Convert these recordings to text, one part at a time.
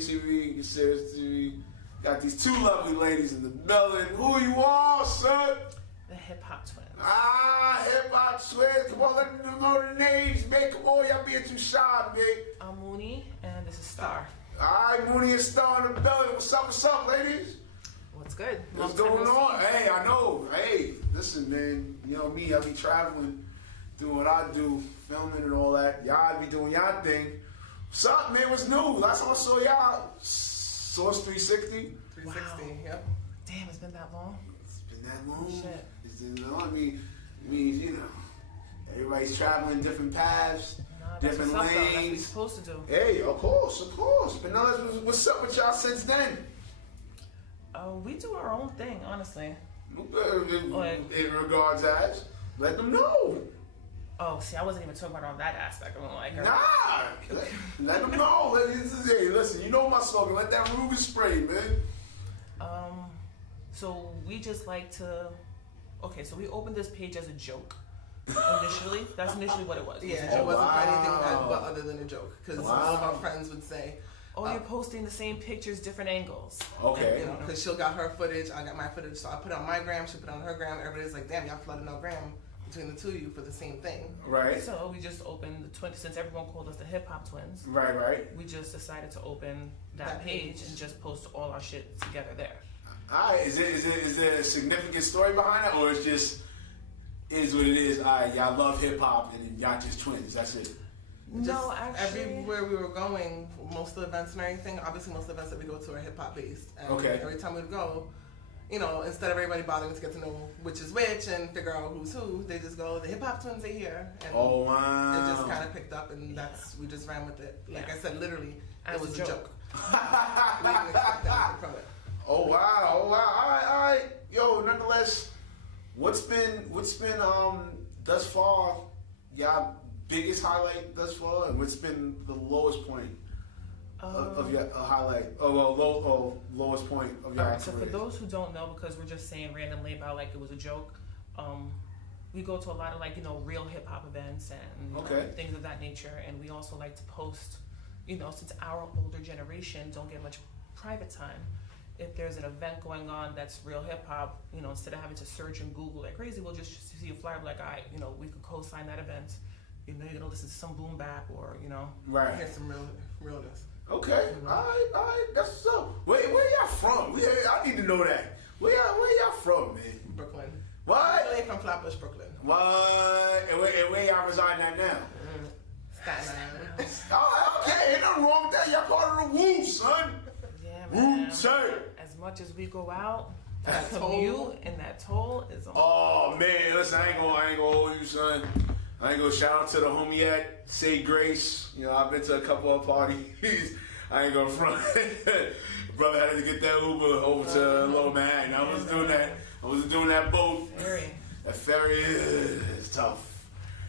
ReemTV, Serious TV. Got these two lovely ladies in the building. Who you all, son? The Hip Hop Twins. Hip Hop Twins. Come on, let them know the names, man. Come on, y'all being too shy, man. I'm Mooney, and this is Star. Alright, Mooney and Star in the building. What's up, ladies? What's good? What's going on? Hey, I know. Hey, listen, man. You know me, I be traveling, doing what I do, filming and all that. Y'all be doing y'all thing. What's up, man? What's new? Last time I saw y'all, Source 360. 360, wow. Yep. Damn, it's been that long? It's been that long? Shit. It's been long. I mean, you know, everybody's traveling different paths, different lanes. That's what you're supposed to do. Hey, of course. But now, what's up with y'all since then? We do our own thing, honestly. In regards as, let them know. Oh, see, I wasn't even talking about on that aspect. I'm like, nah, let them know. Hey, listen, you know my slogan. Let that Ruby spray, man. So we just like to. Okay, so we opened this page as a joke. Initially, that's initially what it was. Yeah, it wasn't for anything but other than a joke. Because all of our friends would say, "Oh, you're posting the same pictures, different angles." Okay. And, because she'll got her footage, I got my footage, so I put it on my gram, she put it on her gram. Everybody's like, "Damn, y'all flooded our gram between the two of you for the same thing." Right. So we just opened the twins. Since everyone called us the Hip Hop Twins. Right. We just decided to open that page and just post all our shit together there. Alright, is there a significant story behind it, or it's just is what it is? Alright, y'all love hip hop and y'all just twins. That's it. No, actually, everywhere we were going, most of the events and everything, obviously most of the events that we go to are hip hop based. And every time we'd go, you know, instead of everybody bothering to get to know which is which and figure out who's who, they just go, the Hip Hop Twins are here. And oh, wow. It just kind of picked up, and we just ran with it. Like I said, literally, it was a joke. We didn't expect anything from it. Oh wow. All right. Yo, nonetheless, what's been thus far y'all biggest highlight thus far, and what's been the lowest point of your highlight? Lowest point of your career. So for those who don't know, because we're just saying randomly about like it was a joke, we go to a lot of real hip hop events and things of that nature, and we also like to post. Since our older generation don't get much private time. If there's an event going on that's real hip hop, instead of having to search and Google like crazy, we'll just see a flyer like, we could co-sign that event. You're gonna listen to some boom bap or right. Hear some realness. Okay, all right, that's what's up. Where y'all from? I need to know that. Where y'all from, man? Brooklyn. What? I'm from Flatbush, Brooklyn. What? And where y'all reside at now? Staten Island. Oh, okay, ain't nothing wrong with that. Y'all part of the woo, son. Yeah, man. Woo, sir. As much as we go out, that commute and that toll is on. Oh man, listen, I ain't gonna hold you, son. I ain't gonna shout out to the homie at Say Grace. I've been to a couple of parties. I ain't gonna front. Brother had to get that Uber over to Low Manhattan. I was doing that. I was doing that boat. Ferry. That ferry is tough.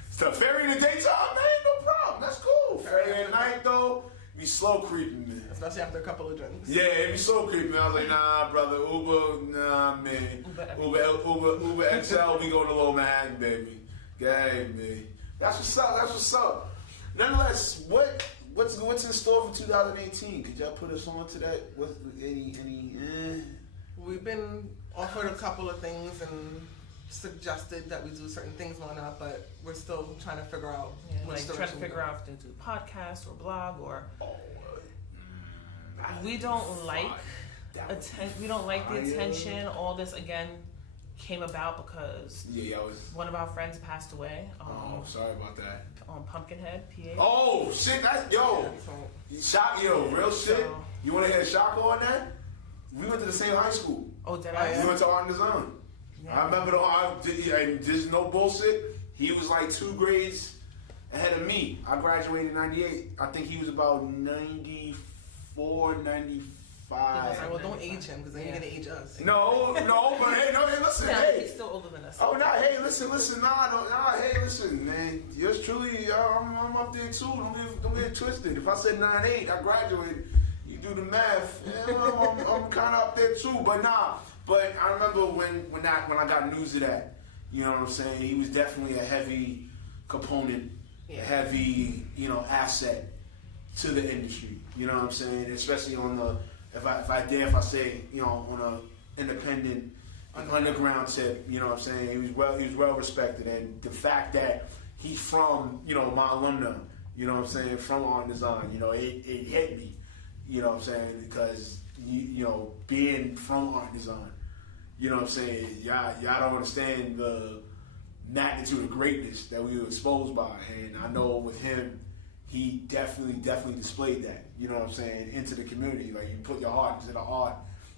It's tough. Ferry in the daytime, man, no problem. That's cool. Ferry at night though, be slow creeping, man. Especially after a couple of drinks. Yeah, it be slow creeping. I was like, nah, brother, Uber, nah, man. Uber XL, we go to Low Manhattan, baby. Gang, man. That's what's up. Nonetheless, what's in store for 2018? Could y'all put us on to that? What's any? We've been offered a couple of things and suggested that we do certain things and whatnot, but we're still trying to figure out trying to figure out if to do podcast or blog or we don't like we don't like the attention. All this again came about because one of our friends passed away. Sorry about that. On Pumpkinhead, PA. Oh shit! That's shock, real shit. So, you want to hear a shocker on that? We went to the same high school. Oh, did I? We went to Art and Design. Yeah. I remember and there's no bullshit. He was like 2 grades ahead of me. I graduated in 98. I think he was about 94, 95. Well, don't age him because then you're gonna age us. No, but hey, listen, he's still older than us. Oh, hey, listen, hey, listen, man. Yours truly, I'm up there too. Don't get twisted. If I said 98, I graduated. You do the math. Yeah, I'm kind of up there too, but nah. But I remember when I got news of that. You know what I'm saying? He was definitely a heavy component, a heavy asset to the industry. You know what I'm saying? Especially on the, if I say, you know, on a independent, underground tip, you know what I'm saying? He was well respected, and the fact that he's from, you know, my alumna, you know what I'm saying, from art and design, you know, it hit me, you know what I'm saying, because you know, being from art and design, you know what I'm saying, y'all don't understand the magnitude of greatness that we were exposed by, and I know with him, he definitely displayed that, you know what I'm saying, into the community. Like, you put your heart into the art,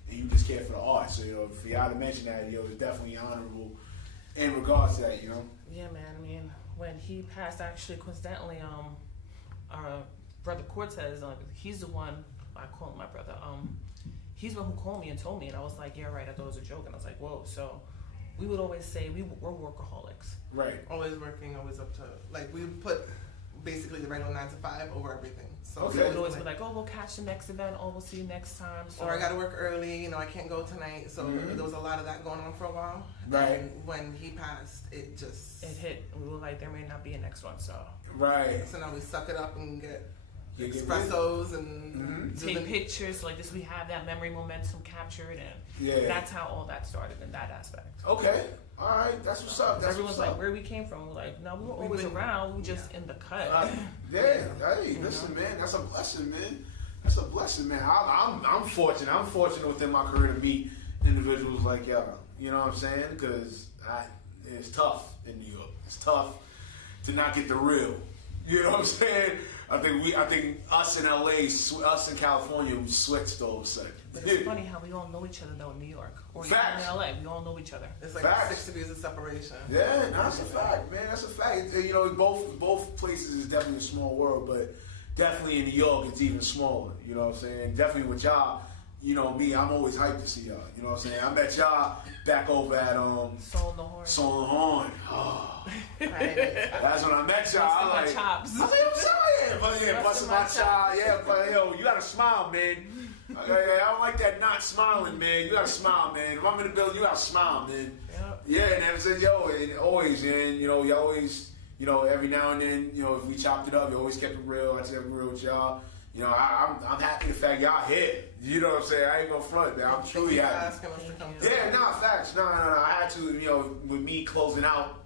and you just care for the art. So, you know, for y'all to mention that, you know, it's definitely honorable in regards to that, you know? Yeah, man. I mean, when he passed, actually, coincidentally, our brother Cortez, he's the one, I call him my brother, he's the one who called me and told me, and I was like, yeah, right, I thought it was a joke, and I was like, whoa. So we would always say we're workaholics. Right. Always working, always up to, like, we put basically the regular 9 to 5 over everything. So okay. We would always be like, oh, we'll catch the next event, oh, we'll see you next time. So, or I gotta work early, you know, I can't go tonight. So there was a lot of that going on for a while. Right. And when he passed, it hit, and we were like, there may not be a next one, so. Right. So now we suck it up and get espressos and take pictures. Like this, we have that memory momentum captured, and that's how all that started in that aspect. Okay. All right, that's what's up. Everyone's like, where we came from. We're like, no, we were always around. We were just in the cut. Hey, listen, man, that's a blessing, man. That's a blessing, man. I'm fortunate. I'm fortunate within my career to meet individuals like y'all. You know what I'm saying? Because it's tough in New York. It's tough to not get the real. You know what I'm saying? I think us in LA, us in California, we switched all of a sudden. But it's funny how we all know each other though in New York or even in LA. We all know each other. It's like 6 degrees of separation. Yeah, that's a fact, man. That's a fact. You know, both places is definitely a small world, but definitely in New York it's even smaller. You know what I'm saying? Definitely with y'all. You know me, I'm always hyped to see y'all. You know what I'm saying? I met y'all back over at Soul in the Horn. Soul in the Horn. Oh. That's when I met y'all. I like chops. I'm saying, but yeah, busting my chops. Yeah, but yo, you gotta smile, man. I don't like that not smiling, man. You gotta smile, man. If I'm in the building, you gotta smile, man. Yep. Yeah, and I said, yo, and always, and you know, you always, you know, every now and then, you know, if we chopped it up, you always kept it real. I said real with y'all. You know, I'm happy the fact y'all here. You know what I'm saying? I ain't gonna front, man. I'm truly happy. Yeah, facts. No. I had to, you know, with me closing out,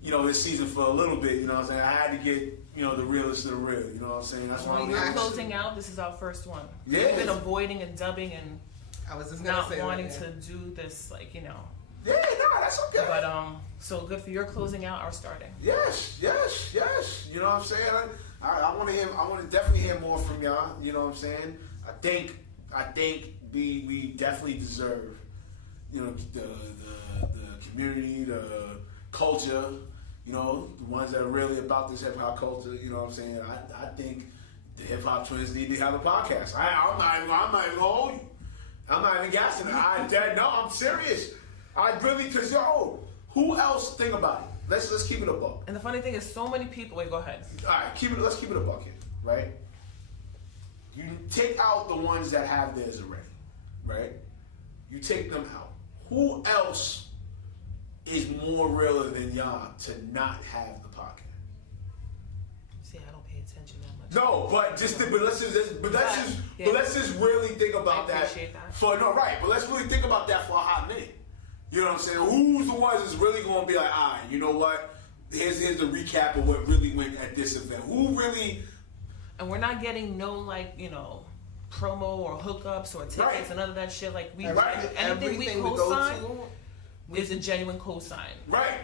you know, this season for a little bit, you know what I'm saying? I had to get, you know, the realest of the real, you know what I'm saying? That's why you're closing out, this is our first one. Yeah. We've been avoiding and dubbing and I was just not wanting to do this, like, you know. Yeah, no, that's okay. But, so good for your closing out, our starting. Yes. You know what I'm saying? I want to definitely hear more from y'all. You know what I'm saying? I think we definitely deserve, you know, the community, the culture, you know, the ones that are really about this hip hop culture. You know what I'm saying? I think the hip hop twins need to have a podcast. I'm not even gonna hold you. I'm not even gassing it. No, I'm serious. I really, cause yo, who else? Think about it. Let's keep it a buck. And the funny thing is, so many people. Wait, go ahead. All right, let's keep it a buck here, right? You take out the ones that have theirs already, right? You take them out. Who else is more realer than y'all to not have the podcast? See, I don't pay attention that much. No, but let's just really think about that. But let's really think about that for a hot minute. You know what I'm saying? Who's the ones that's really going to be like, all right, you know what? Here's the recap of what really went at this event. Who really... And we're not getting no, like, you know, promo or hookups or tickets and none of that shit. Like, anything we co-sign is a genuine co-sign. Right.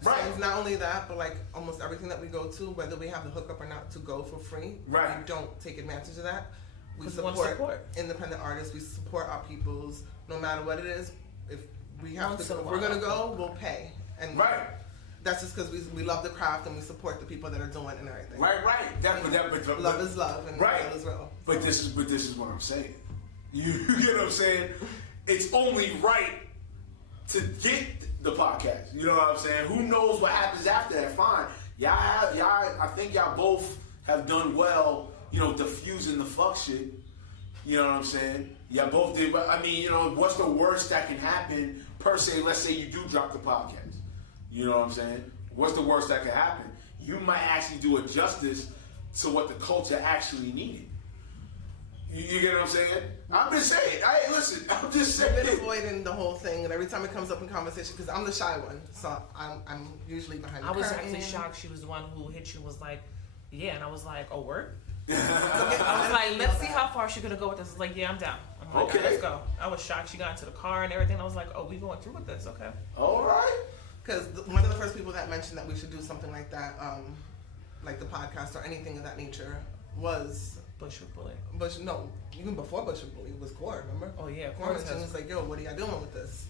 So it's not only that, but like almost everything that we go to, whether we have the hookup or not, to go for free. Right. We don't take advantage of that. We support independent artists. We support our peoples, no matter what it is. If we have to go, if we're gonna go, we'll pay. And that's just because we love the craft and we support the people that are doing it and everything. Right. But love is love and real is real. But this is what I'm saying. You get what I'm saying? It's only right to get the podcast. You know what I'm saying? Who knows what happens after that? Fine. I think y'all both have done well, you know, diffusing the fuck shit. You know what I'm saying? Y'all both did. But I mean, you know, what's the worst that can happen per se? Let's say you do drop the podcast. You know what I'm saying? What's the worst that could happen? You might actually do a justice to what the culture actually needed. You get what I'm saying? I'm just saying. Listen, I'm just saying. I've been avoiding the whole thing, and every time it comes up in conversation, because I'm the shy one, so I'm usually behind the curtain. I was actually shocked she was the one who hit you, was like, yeah, and I was like, oh, word? I I was like, let's see how far she's going to go with this. I was like, yeah, I'm down. I'm like, okay. All right, let's go. I was shocked she got into the car and everything. I was like, oh, we going through with this, okay. All right. Because one of the first people that mentioned that we should do something like that, like the podcast or anything of that nature, was Bushwick Bully. No, even before Bushwick Bully, it was Core, remember? Oh, yeah. Core was like, yo, what are y'all doing with this?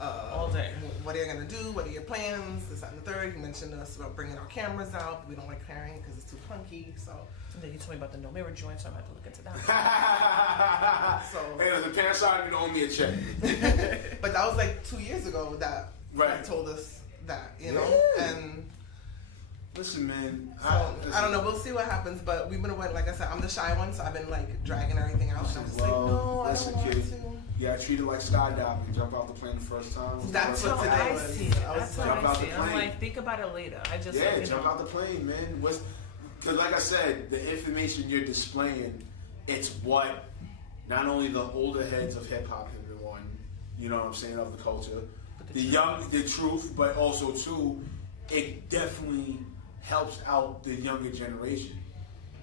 All day. What are you going to do? What are your plans? This, that, and the third. He mentioned us about bringing our cameras out, but we don't like carrying it because it's too clunky, so... And then you told me about the no mirror joint, so I'm going to have to look into that. So, hey, the parents started to owe me a check. But that was like 2 years ago that right. told us that, you know? And... Listen, man. So, I don't know. We'll see what happens, but we've been away. Like I said, I'm the shy one, so I've been like dragging everything out. And I'm just like, no, I don't want to. Yeah, treat it like skydiving. Jump out the plane the first time. That's what today was. That's what I see. I'm like, think about it later. I just jump out the plane, man. Because like I said, the information you're displaying, it's what not only the older heads of hip hop have been wanting, you know what I'm saying, of the culture, the truth, but also too, it definitely helps out the younger generation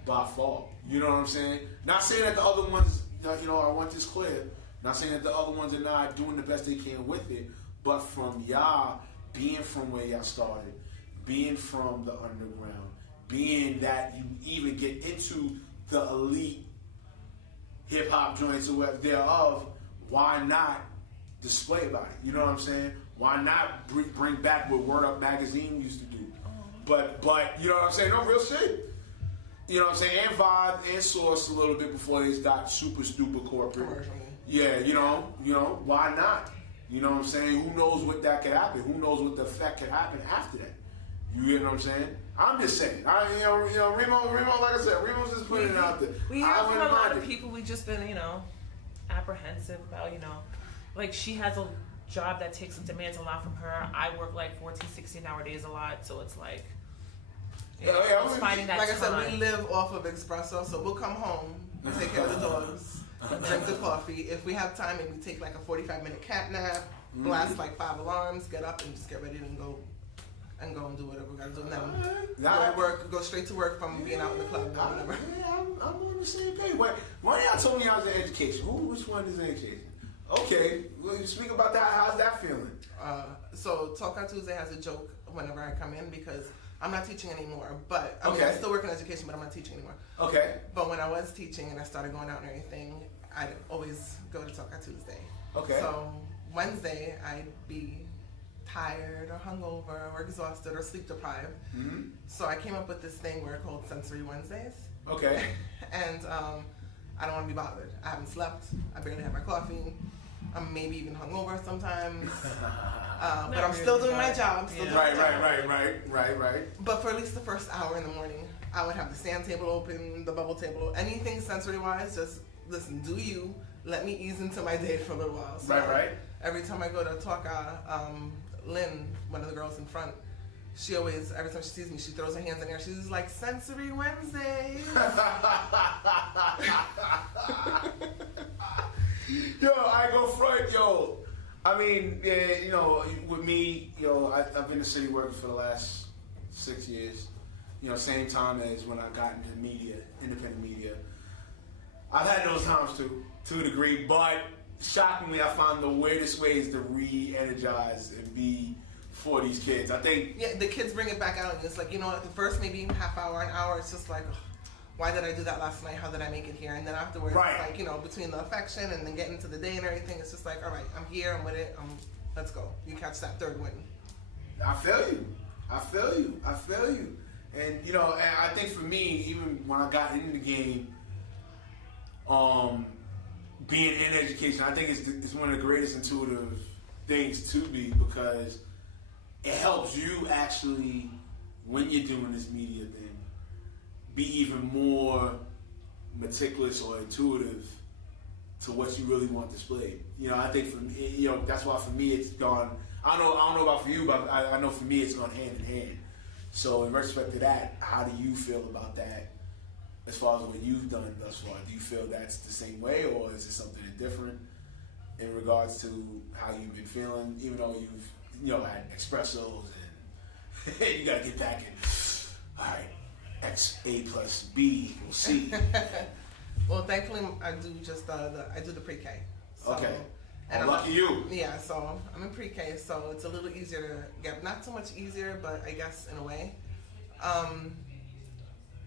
by far. You know what I'm saying? Not saying that the other ones, you know, I want this clear. Not saying that the other ones are not doing the best they can with it, but from y'all being from where y'all started, being from the underground, being that you even get into the elite hip hop joints or whatever thereof, why not display about it? You know what I'm saying? Why not bring back what Word Up Magazine used to do? But you know what I'm saying? No, real shit. You know what I'm saying? And Vibe and Source a little bit before they got super stupid corporate. Yeah, you know, why not? You know what I'm saying? Who knows what that could happen? Who knows what the effect could happen after that? You get what I'm saying? I'm just saying. Remo, like I said, Remo's just putting it out there. We hear from a lot of people. We just been, apprehensive about, like she has a job that demands a lot from her. I work like 14, 16-hour days a lot, so it's like, finding that like time. I said, we live off of espresso, so we'll come home, take care of the dogs, drink the coffee. If we have time, maybe take like a 45-minute cat nap, blast like 5 alarms, get up and just get ready and go and do whatever we gotta do. And then go straight to work from being out in the club or whatever. I'm on the same page. One of y'all told me I was in education. Which one is in education? Okay, well, speak about that. How's that feeling? So Talk on Tuesday has a joke whenever I come in because I'm not teaching anymore. But I mean, I still work in education, but I'm not teaching anymore. Okay. But when I was teaching and I started going out and everything, I'd always go to Talk on Tuesday. Okay. So Wednesday, I'd be tired or hungover or exhausted or sleep deprived. Mm-hmm. So I came up with this thing we're called Sensory Wednesdays. Okay. And I don't want to be bothered. I haven't slept. I barely had my coffee. I'm maybe even hungover sometimes. But I'm still doing my job. Right. But for at least the first hour in the morning, I would have the sand table open, the bubble table, anything sensory-wise, just listen, do you. Let me ease into my day for a little while. So every time I go to talk, Lynn, one of the girls in front, she always, every time she sees me, she throws her hands in the air. She's just like, Sensory Wednesdays. Yo, I go front, yo. I mean, yeah, with me, I've been in the city working for the last 6 years. Same time as when I got into media, independent media. I've had those times too, to a degree, but shockingly, I found the weirdest ways to re-energize and be for these kids. I think... Yeah, the kids bring it back out, and it's like, the first maybe half hour, an hour, it's just like... Why did I do that last night? How did I make it here? And then afterwards, it's like, between the affection and then getting to the day and everything, it's just like, all right, I'm here, I'm with it, let's go. You catch that third win. I feel you. And, and I think for me, even when I got into the game, being in education, I think it's one of the greatest intuitive things to be because it helps you actually, when you're doing this media thing, be even more meticulous or intuitive to what you really want displayed. I think for me, that's why for me it's gone. I don't know about for you, but I know for me it's gone hand in hand. So in respect to that, how do you feel about that as far as what you've done thus far, do you feel that's the same way, or is it something different in regards to how you've been feeling, even though you've had espressos and you gotta get back in? All right, X A plus B equals C. Well, thankfully, I do just I do the pre-K. So, okay. And lucky you. Yeah, so I'm in pre-K, so it's a little easier to get. Not so much easier, but I guess in a way.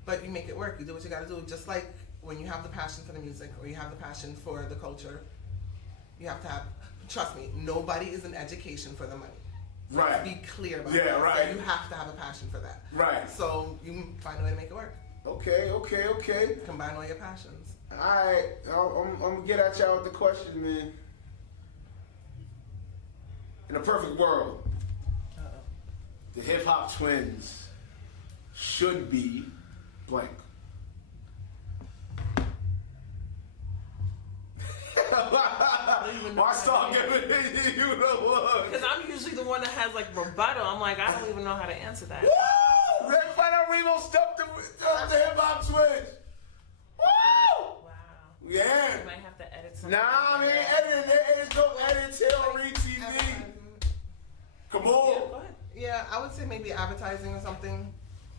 But you make it work. You do what you got to do. Just like when you have the passion for the music or you have the passion for the culture, you have to have. Trust me, nobody is in education for the money. Right. Let's be clear about that. Yeah, right. So you have to have a passion for that. Right. So you find a way to make it work. Okay. Combine all your passions. All right. I'm gonna get at y'all with the question, man. In a perfect world, the hip hop twins should be blank. Why start giving it? You know what? Because I'm usually the one that has like rebuttal. I'm like, I don't even know how to answer that. Woo! Red Fight on Remo stuff the hip hop twins. Woo! Wow. Yeah. You might have to edit something. Nah, man, edit it. Don't edit it on ReemTV. Come on. Yeah, go ahead. Yeah, I would say maybe advertising or something.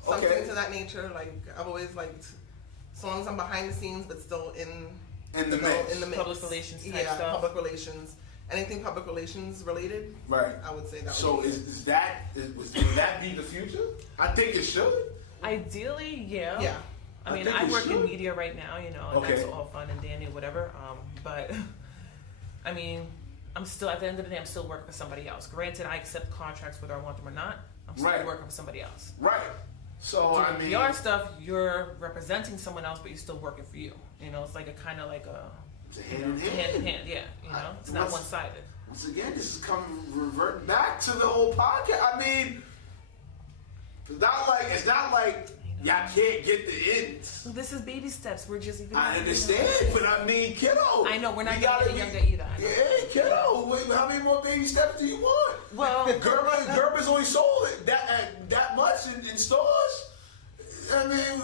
Something to that nature. Like I've always liked songs I'm behind the scenes but still in the mix. Public relations type stuff. Public relations. Anything public relations related. Right. I would say that. So would that be the future? I think it should. Ideally, yeah. Yeah. I mean, I work in media right now, and that's all fun and dandy, whatever. But I mean, I'm still at the end of the day, I'm still working for somebody else. Granted, I accept contracts whether I want them or not. I'm still working for somebody else. Right. So I mean, PR stuff, you're representing someone else, but you're still working for you. It's like a kind of like a it's a hand in hand. Yeah. It's not one sided. Once again, this is revert back to the whole podcast. I mean, it's not like y'all can't get the ends. This is baby steps. We're just even. I understand, but I mean, kiddo. I know we're not getting younger either. Yeah, kiddo. How many more baby steps do you want? Well, Gerber's only sold that much in stores. I mean,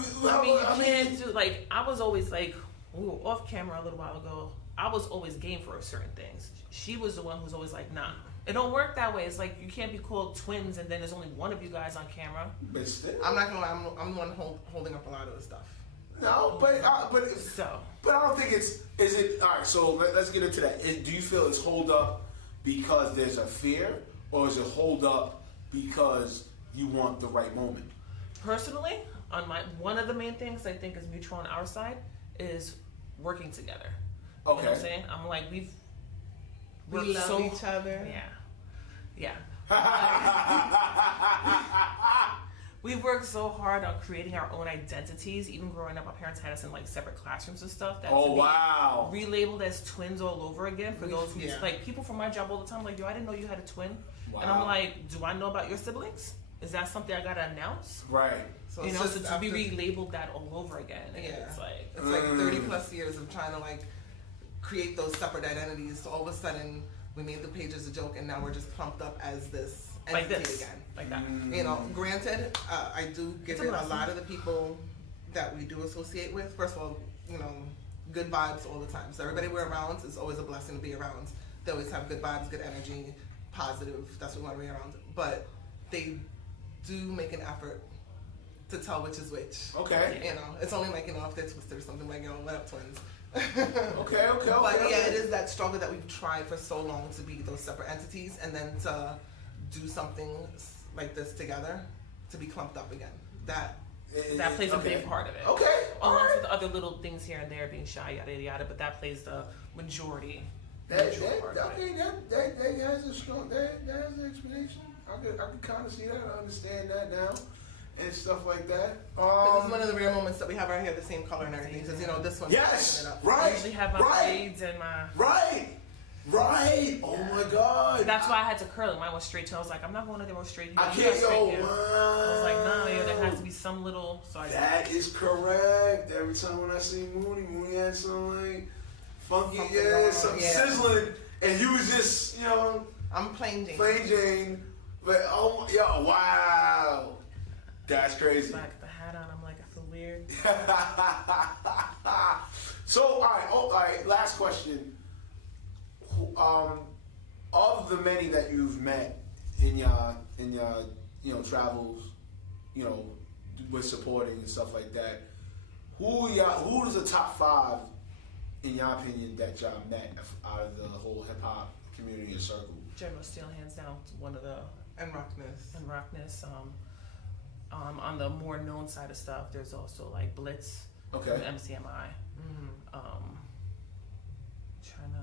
you can't do like. I was always like, we were off camera a little while ago. I was always game for certain things. She was the one who's always like, nah. It don't work that way. It's like you can't be called twins and then there's only one of you guys on camera. But still, I'm not gonna lie. I'm the one holding up a lot of the stuff. No, but I don't think it's. Is it all right? So let's get into that. Do you feel it's hold up because there's a fear, or is it hold up because you want the right moment? Personally, one of the main things I think is mutual on our side is working together. Okay. You know what I'm saying? I'm like we love each other. Yeah. We've worked so hard on creating our own identities. Even growing up, our parents had us in like separate classrooms and stuff. That relabeled as twins all over again for those who like people from my job all the time. Like, yo, I didn't know you had a twin. Wow. And I'm like, do I know about your siblings? Is that something I gotta announce? Right. So to be relabeled that all over again. It's like 30 plus years of trying to like create those separate identities. So all of a sudden, we made the pages a joke, and now we're just clumped up as this entity again. Like that. Granted, I do give it a lot of the people that we do associate with. First of all, good vibes all the time. So everybody we're around is always a blessing to be around. They always have good vibes, good energy, positive. That's what we want to be around. But they do make an effort to tell which is which. Okay. It's only like, if they're twisted or something, like, what up, twins? Okay. But it is that struggle that we've tried for so long to be those separate entities, and then to do something like this together, to be clumped up again. That plays a big part of it. Okay. Along with other little things here and there, being shy, yada yada, but that plays the majority. That has a strong. That has an explanation. I can kind of see that. I understand that now. And stuff like that. This is one of the rare moments that we have our hair the same color and everything. Because this one. Yes. Right. I usually have my braids and my. Right. Oh my God. That's why I had to curl it. Mine was straight too. I was like, I'm not going to go straight. I can't go. I was like, nah, there has to be some little. So that is correct. Every time when I see Mooney had some like funky, something sizzling, and you was just, I'm plain Jane. But wow. That's crazy. Like the hat on, I'm like, I feel weird. weird. So, all right. Last question. Of the many that you've met in your travels, with supporting and stuff like that, who is the top 5 in your opinion that y'all met out of the whole hip hop community and circle? General Steel, hands down, one of the and Rockness. On the more known side of stuff, there's also like Blitz from MCMI. Trying to.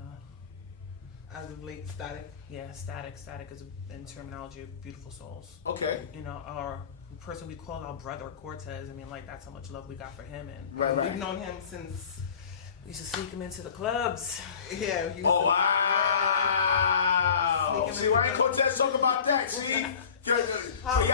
As of late, Static. Yeah, Static is in terminology of Beautiful Souls. Okay. Our person we call our brother Cortez. I mean, like that's how much love we got for him, and right. We've known him since. We used to sneak him into the clubs. Yeah. Wow. See, why ain't Cortez talk about that? See. How old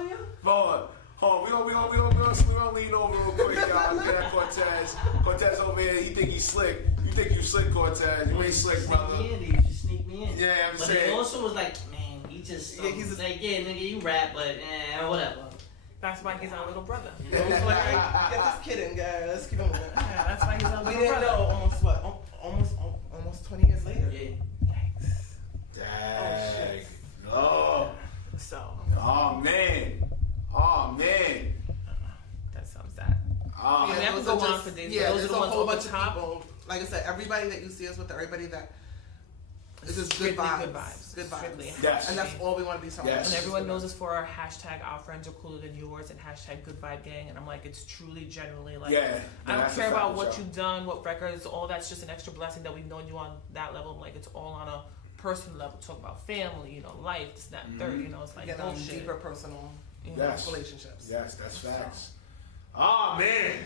are you? Hold on. We gonna lean over real quick, y'all. Look at that Cortez. Cortez over here, he think he's slick. You think you slick, Cortez? You ain't slick, brother. You sneak me in. Yeah, but saying. He also was like, man, he just he's like, yeah, nigga, you rap, but whatever. That's why he's our little brother. Get this kid in, guys. Let's keep him moving. Yeah, that's why he's our little brother. We didn't know almost 20 years later. Yeah. Yikes. Dang. Oh. So. Oh man. That sounds sad. Oh. Yeah, we go on for days. Yeah, those are there's the a ones whole over bunch of top. people. Like I said, everybody that you see us with, everybody that it's just Strictly good vibes. Good vibes. Good vibes. Strictly. Yes. And that's all we want to be surrounded. Yes. And everyone knows us for our hashtag our friends are cooler than yours and hashtag good vibe gang. And I'm like, it's truly generally like, I don't care about what you've done, what records, all that's just an extra blessing that we've known you on that level. I'm like, it's all on a personal level. Talk about family, life, this, that, and third. It's like bullshit. Deeper personal relationships. Yes, that's facts. Oh man.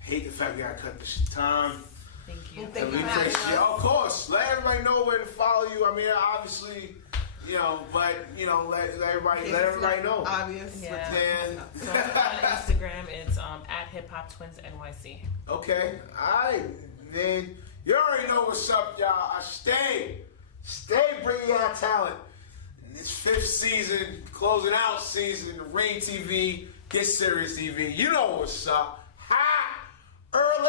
Hate the fact we gotta cut this time. Thank you. Of course. Let everybody know where to follow you. I mean, obviously, but let everybody know. Obvious. Yeah. So on Instagram, it's at Hip Hop Twins NYC. Okay. Alright, man. You already know what's up, y'all. I stay bringing out talent. This 5th season, closing out season, ReemTV, Get Serious TV. You know what's up. Hot early.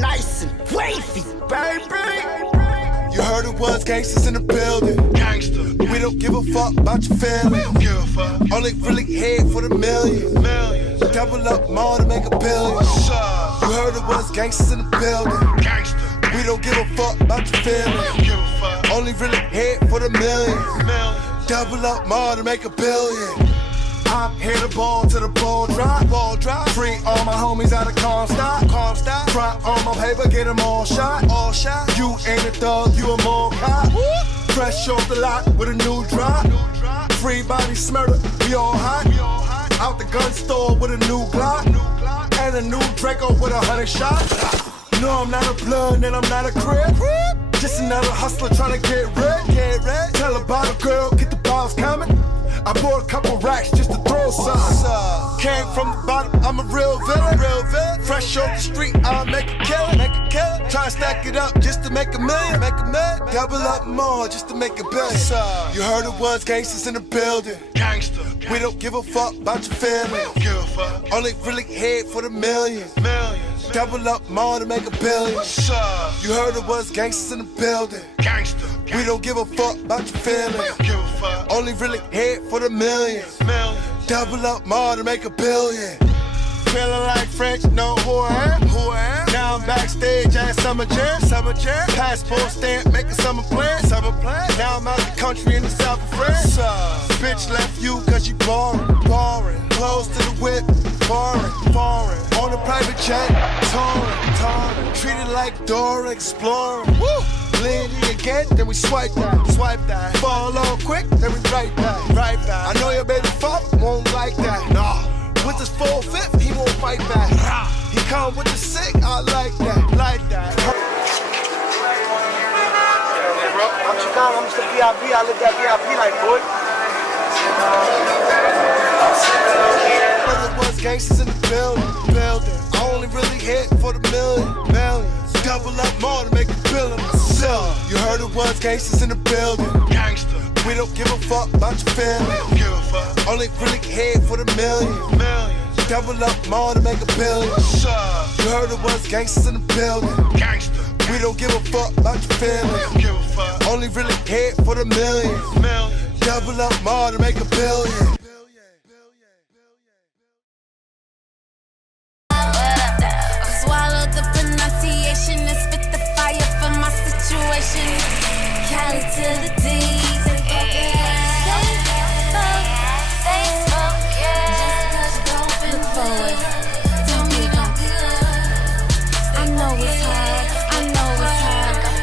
Nice and wavy, baby. You heard it was gangsters in the building. Gangster. We don't give a fuck about your feelings. We don't give a fuck. Only really head for the millions. Double up more to make a billion. You heard it was gangsters in the building. Gangster. We don't give a fuck about your feelings. We don't give a fuck. Only really head for the millions. Double up more to make a billion. I'm here to ball till the ball drop. Free all my homies out of Comstock. Front on my paper, get them all shot. You ain't a thug, you a mall cop. Fresh off the lot with a new drop. Free body smurder, we all hot. Out the gun store with a new Glock. And a new Draco with 100 shots. No, I'm not a blood and I'm not a crib. Just another hustler trying to get rich. Tell about a girl, get the balls coming. I bought a couple racks just to throw some. Came from the bottom, I'm a real villain. Fresh off the street, I'll make a killing. Try to stack it up just to make a million. Double up more just to make a billion. You heard it was gangsters in the building. Gangster. We don't give a fuck about your feelings. Only really head for the millions. Double up more to make a billion. You heard it was gangsters in the building. Gangster. We don't give a fuck about your feelings. Only really head for the millions. Double up more to make a billion. Feeling like French, know who I am. Now I'm backstage at Summer Jam. Passport stamp, make a summer plan. Now I'm out the country in the south of France. Bitch left you cause you boring. Close to the whip, foreign. On a private jet, touring. Treated like Dora exploring. Lean again, then we swipe that. Fall on quick, then we right back. I know your baby fuck won't like that. Nah. With his full fifth, he won't fight back. He come with the sick, I like that. Hey bro, I'm Chicano, I'm just a VIP, I live that VIP life, boy. Was gangsters in the building. I only really hit for the millions. Double up more to make a billion. You heard it was gangsters in the building. Gangster. We don't give a fuck about your feelings. Only really hit for the millions. Double up more to make a billion. You heard it was gangsters in the building. Gangster. We don't give a fuck about your feelings. Only really hit for the millions. Double up more to make a billion. Swallow the pronunciation and spit the fire for my situation. Cali to the D. Look forward, don't give up. I know it's hard,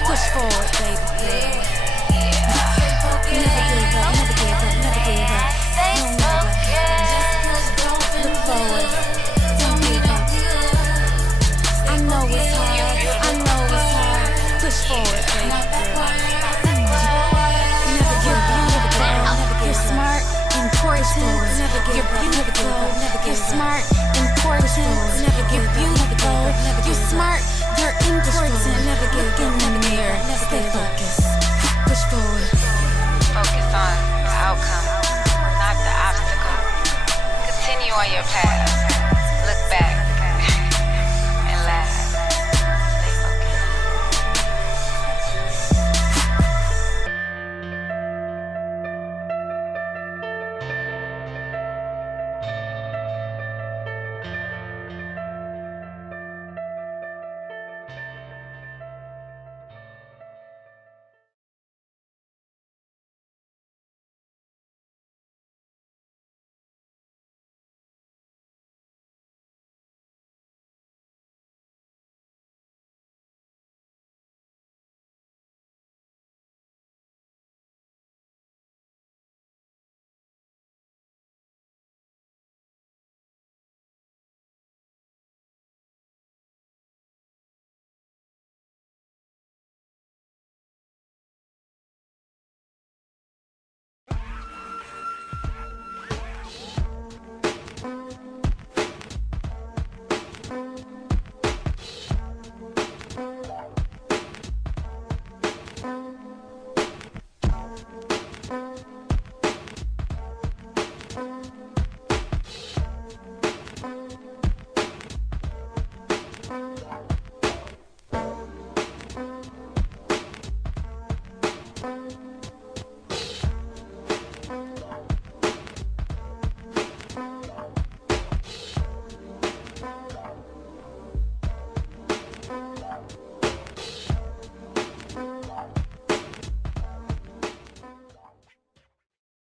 push forward, baby. Never give up, never give up, never give up. No, never. Look forward, don't give up. I know it's hard, push forward, baby. Never give up, never give up. You're smart, important, never give up, never give up. You're smart, important, never give up, never give up. You're smart, you're important, never give up, never. Stay focused, push forward. Focus on the outcome, not the obstacle. Continue on your path.